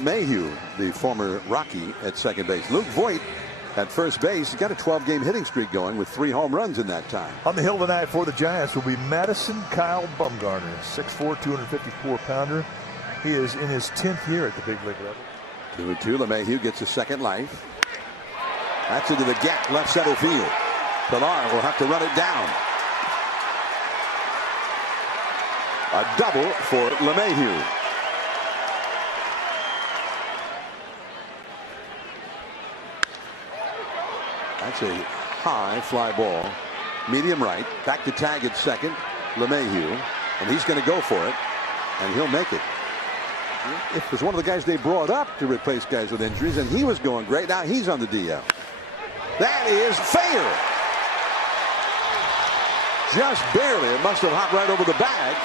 LeMahieu, the former Rocky, at second base. Luke Voit at first base. He's got a 12-game hitting streak going with 3 home runs in that time. On the hill tonight for the Giants will be Madison Kyle Bumgarner, 6'4", 254-pounder. He is in his 10th year at the big league level. 2-2. LeMahieu gets a second life. That's into the gap, left center field. Pilar will have to run it down. A double for LeMahieu. That's a high fly ball. Medium right. Back to tag at second. LeMahieu. And he's going to go for it. And he'll make it. It was one of the guys they brought up to replace guys with injuries, and he was going great. Now he's on the DL. That is fair. Just barely. It must have hopped right over the bag.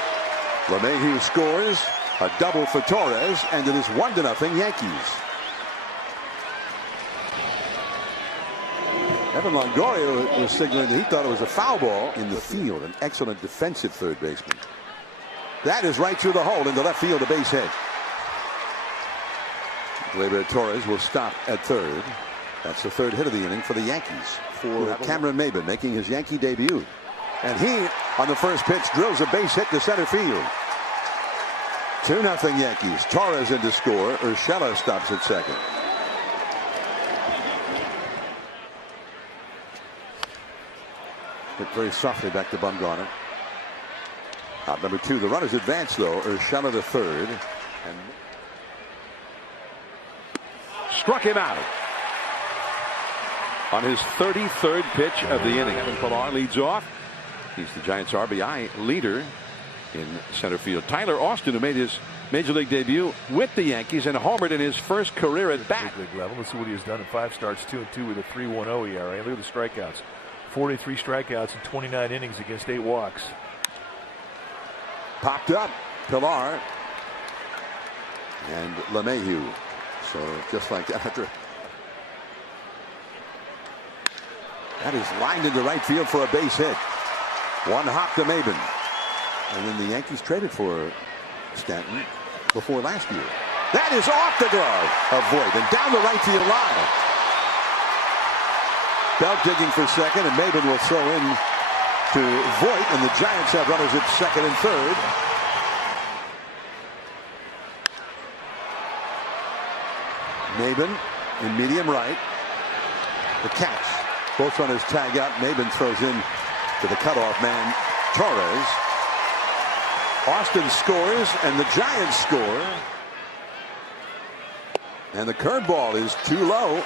LeMahieu scores a double for Torres, and it is 1-0 Yankees. Evan Longoria was signaling that he thought it was a foul ball in the field. An excellent defensive third baseman. That is right through the hole into left field, a base hit. Gleyber Torres will stop at third. That's the third hit of the inning for the Yankees. For Cameron Maybin making his Yankee debut. And he, on the first pitch, drills a base hit to center field. 2-0 Yankees. Torres in to score. Urshela stops at second. Hit very softly back to Bumgarner. Out number 2. The runners advance, though. Urshela to third. And struck him out on his 33rd pitch of the inning. Kevin Pilar leads off. He's the Giants' RBI leader in center field. Tyler Austin, who made his major league debut with the Yankees and homered in his first career at bat. Big league level. Let's see what he has done in 5 starts, 2-2 with a 3.10 ERA. Look at the strikeouts. 43 strikeouts in 29 innings against 8 walks. Popped up. Pilar and LeMahieu. So just like that. That is lined into right field for a base hit. One hop to Maybin. And then the Yankees traded for Stanton before last year. That is off the glove of Voit and down the right field line. Belt digging for second, and Maybin will throw in to Voit, and the Giants have runners at second and third. Maybin in medium right. The catch. Both runners tag out. Maybin throws in to the cutoff man, Torres. Austin scores, and the Giants score. And the curveball is too low.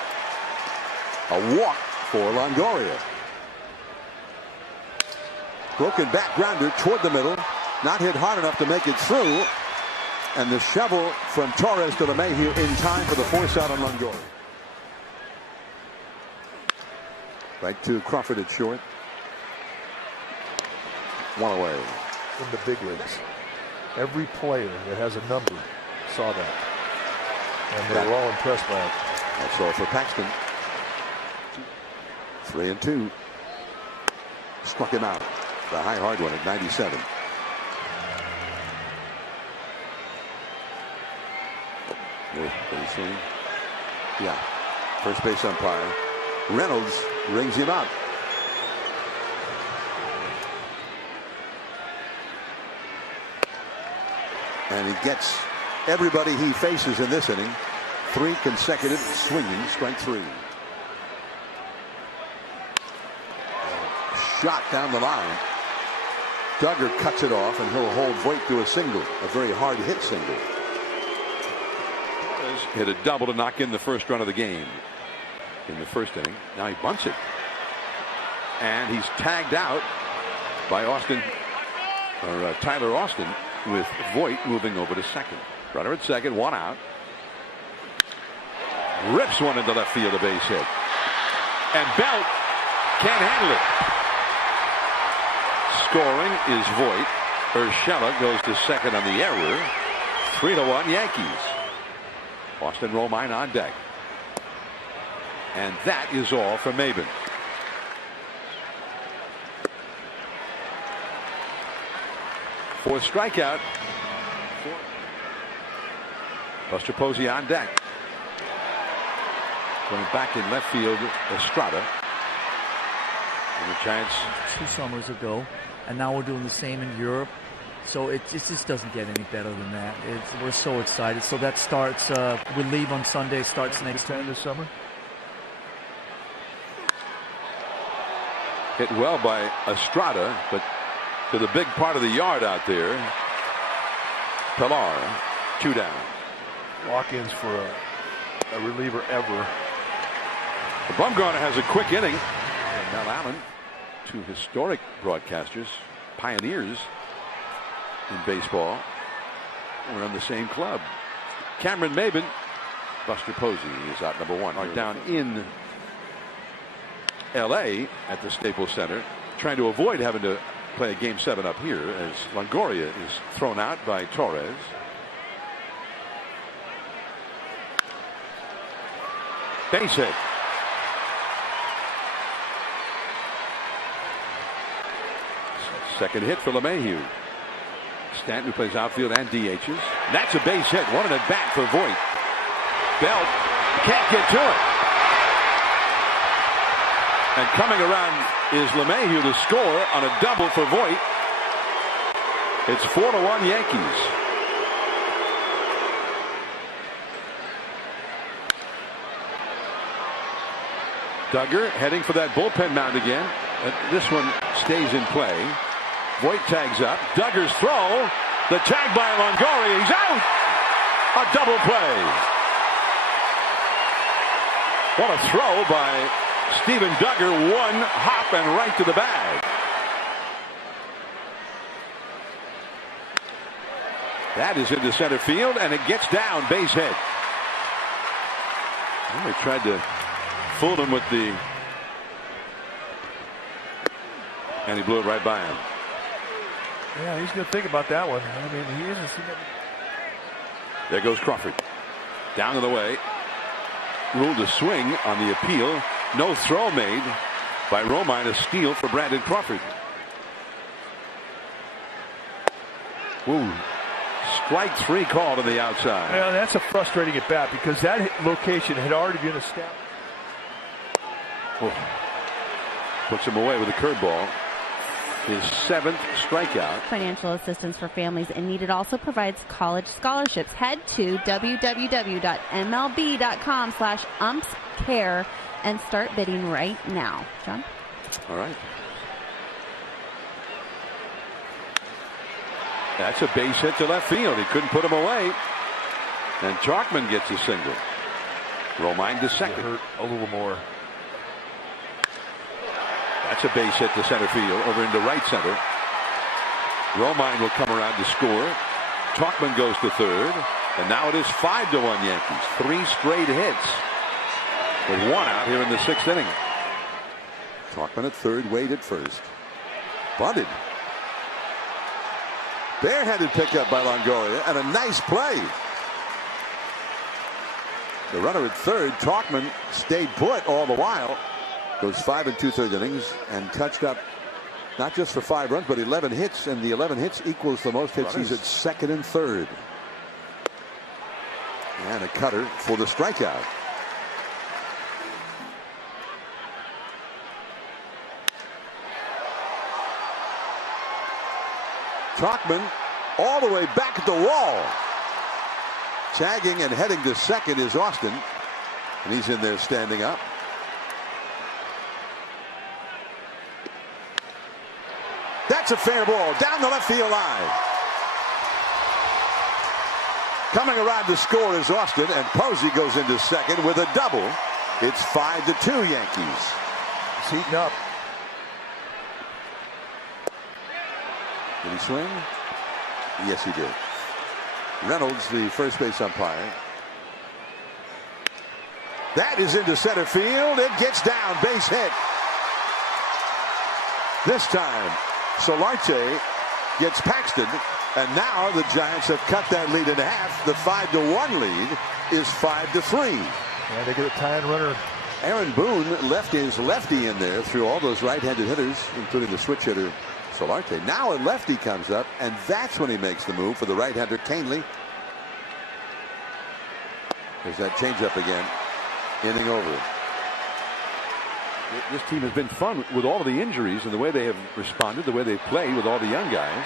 A walk for Longoria. Broken back grounder toward the middle. Not hit hard enough to make it through. And the shovel from Torres to LeMahieu in time for the force out on Longoria. Right to Crawford at short. One away. In the big leagues, every player that has a number saw that. And they were all impressed by it. That's all for Paxton. 3-2. Struck him out. The high hard one at 97. Pretty soon. Yeah. First base umpire. Reynolds rings him out. And he gets everybody he faces in this inning. 3 consecutive swinging strike 3. Shot down the line. Duggar cuts it off, and he'll hold Voit to a single, a very hard hit single. Hit a double to knock in the first run of the game in the first inning. Now he bunts it, and he's tagged out by Tyler Austin, with Voit moving over to second. Runner at second, 1 out. Rips one into left field, a base hit, and Belt can't handle it. Scoring is Voit. Urshela goes to second on the error. 3-1 Yankees. Austin Romine on deck. And that is all for Maybin. Fourth strikeout. Buster Posey on deck. Going back in left field, Estrada. And the Giants 2 summers ago, and now we're doing the same in Europe. So it just doesn't get any better than that. We're so excited. So that starts. We leave on Sunday. Starts next time this summer. Hit well by Estrada, but to the big part of the yard out there. Pilar, 2 down. Walk-ins for a reliever ever. Bumgarner has a quick inning. And Mel Allen, 2 historic broadcasters, pioneers in baseball. We're on the same club. Cameron Maben, Buster Posey is out number 1. Are down in L.A. at the Staples Center, trying to avoid having to play a game 7 up here as Longoria is thrown out by Torres. Base hit. Second hit for LeMahieu. Stanton, who plays outfield and DHs. That's a base hit. One at bat for Voit. Belt can't get to it. And coming around is LeMahieu to score on a double for Voit. It's 4-1 Yankees. Duggar heading for that bullpen mound again. This one stays in play. Voit tags up. Duggar's throw. The tag by Longoria. He's out. A double play. What a throw by Steven Duggar. One hop and right to the bag. That is into center field, and it gets down. Base hit. Well, they tried to fool him with the, and he blew it right by him. Yeah, he's going to think about that one. I mean, he isn't. There goes Crawford. Down and away. Ruled a swing on the appeal. No throw made by Romine. A steal for Brandon Crawford. Ooh. Strike 3 call to the outside. Yeah, that's a frustrating at bat because that location had already been established. Oh. Puts him away with a curveball. His 7th strikeout. Financial assistance for families in need. It also provides college scholarships. Head to www.mlb.com/umpscare and start bidding right now. John? All right. That's a base hit to left field. He couldn't put him away. And Chalkman gets a single. Romine to second. Hurt a little more. That's a base hit to center field over into right center. Romine will come around to score. Chalkman goes to third. And now it is 5-1 Yankees. 3 straight hits with 1 out here in the 6th inning. Chalkman at third, Wade at first. Bunted. Barehanded pickup by Longoria and a nice play. The runner at third, Chalkman, stayed put all the while. Goes 5 2/3 innings and touched up not just for 5 runs, but 11 hits, and the 11 hits equals the most hits he's at second and third. And a cutter for the strikeout. Chalkman all the way back at the wall. Tagging and heading to second is Austin, and he's in there standing up. That's a fair ball down the left field line. Coming around to score is Austin, and Posey goes into second with a double. It's 5-2 Yankees. It's heating up. Did he swing? Yes, he did. Reynolds, the first base umpire. That is into center field. It gets down. Base hit. This time, Solarte gets Paxton, and now the Giants have cut that lead in half. The 5-1 lead is 5-3. And they get a tying runner. Aaron Boone left his lefty in there through all those right-handed hitters, including the switch hitter Solarte. Now a lefty comes up, and that's when he makes the move for the right-hander Canely. There's that changeup again. Inning over. This team has been fun with all of the injuries and the way they have responded, the way they've played with all the young guys.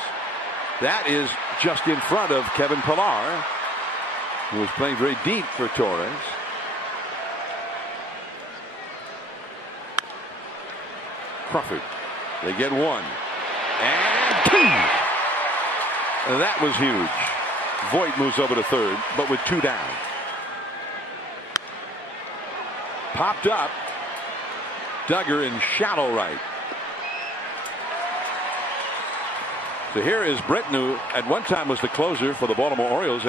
That is just in front of Kevin Pillar, who was playing very deep for Torres. Crawford. They get one. And two. That was huge. Voit moves over to third, but with two down. Popped up. Duggar in shallow right. So here is Britton, who at one time was the closer for the Baltimore Orioles,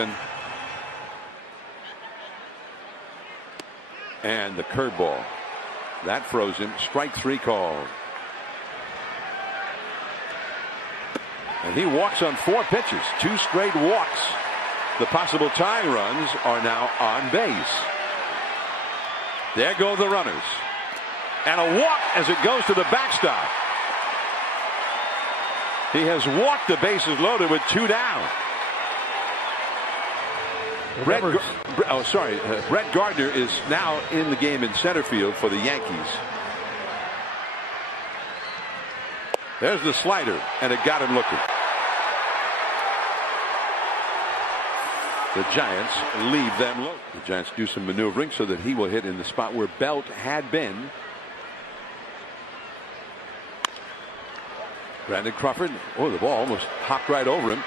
and the curveball that froze him. Strike three called. And he walks on 4 pitches, 2 straight walks. The possible tying runs are now on base. There go the runners. And a walk as it goes to the backstop. He has walked the bases loaded with 2 down. Brett Gardner is now in the game in center field for the Yankees. There's the slider, and it got him looking. The Giants leave them low. The Giants do some maneuvering so that he will hit in the spot where Belt had been. Brandon Crawford. Oh, the ball almost hopped right over him.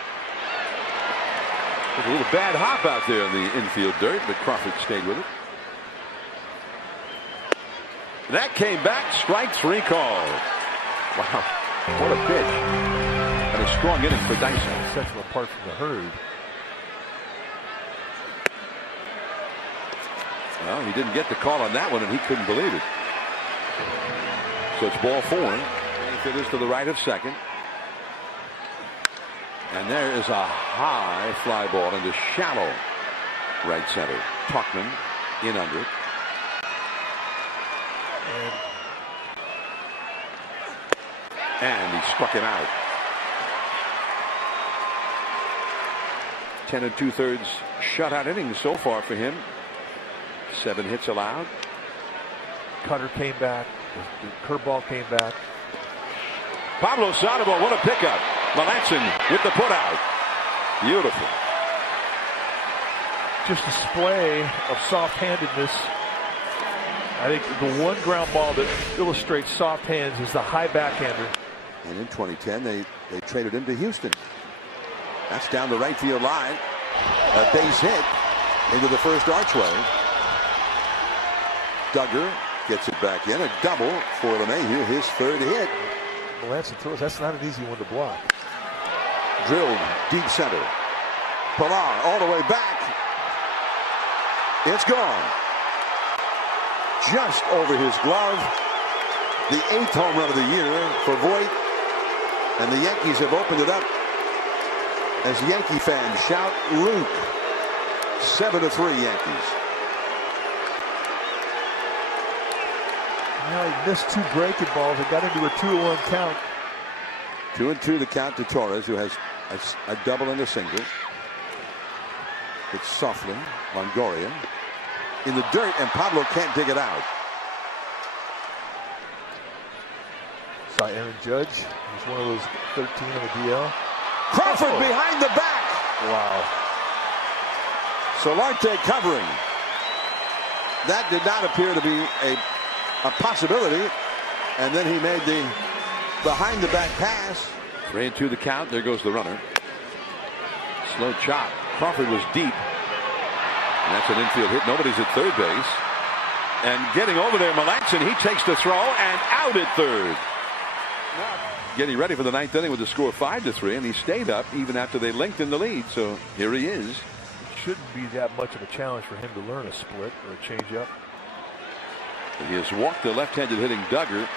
There's a little bad hop out there in the infield dirt, but Crawford stayed with it. That came back. Strike three called. Wow. What a pitch. And a strong inning for Dyson. Sets him apart from the herd. Well, he didn't get the call on that one, and he couldn't believe it. So it's ball 4. It is to the right of second. And there is a high fly ball into shallow right center. Tauchman in under it. And he struck him out. 10 2/3 shutout innings so far for him. 7 hits allowed. Cutter came back. The curveball came back. Pablo Sandoval, what a pickup. Melanson with the putout. Beautiful. Just a display of soft-handedness. I think the one ground ball that illustrates soft hands is the high backhander. And in 2010, they traded him to Houston. That's down the right field line. A base hit into the first archway. Duggar gets it back in. A double for LeMahieu, his 3rd hit. Melanson throws. That's not an easy one to block. Drilled deep center. Pillar all the way back. It's gone. Just over his glove. The 8th home run of the year for Voit. And the Yankees have opened it up as Yankee fans shout Luke. 7-3 Yankees. Well, he missed 2 breaking balls and got into a 2-1 count. 2-2 the count to Torres, who has a double and a single. It's Soflin, Longoria in the dirt, and Pablo can't dig it out. Saw Aaron Judge. He's one of those 13 on the DL. Crawford behind the back. Wow. Solarte covering. That did not appear to be a possibility. And then he made the behind the back pass. 3-2 the count. There goes the runner. Slow chop. Crawford was deep. And that's an infield hit. Nobody's at third base. And getting over there, Melanson, he takes the throw and out at third. Getting ready for the 9th inning with the score 5-3, and he stayed up even after they lengthened the lead. So here he is. It shouldn't be that much of a challenge for him to learn a split or a changeup. He has walked the left-handed hitting Duggar,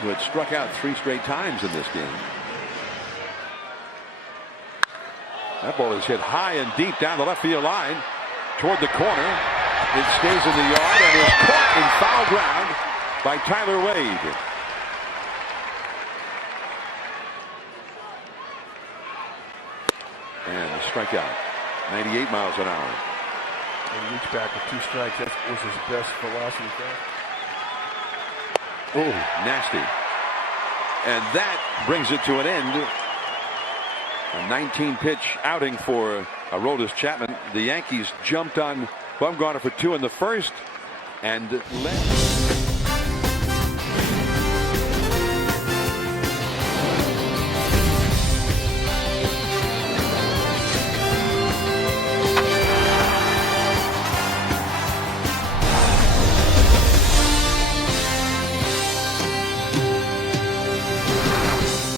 who had struck out 3 straight times in this game. That ball is hit high and deep down the left field line toward the corner. It stays in the yard and is caught in foul ground by Tyler Wade. And a strikeout. 98 miles an hour. And he reached back with 2 strikes. That was his best velocity throw. Oh, nasty. And that brings it to an end. A 19-pitch outing for Aroldis Chapman. The Yankees jumped on Bumgarner for 2 in the first and led.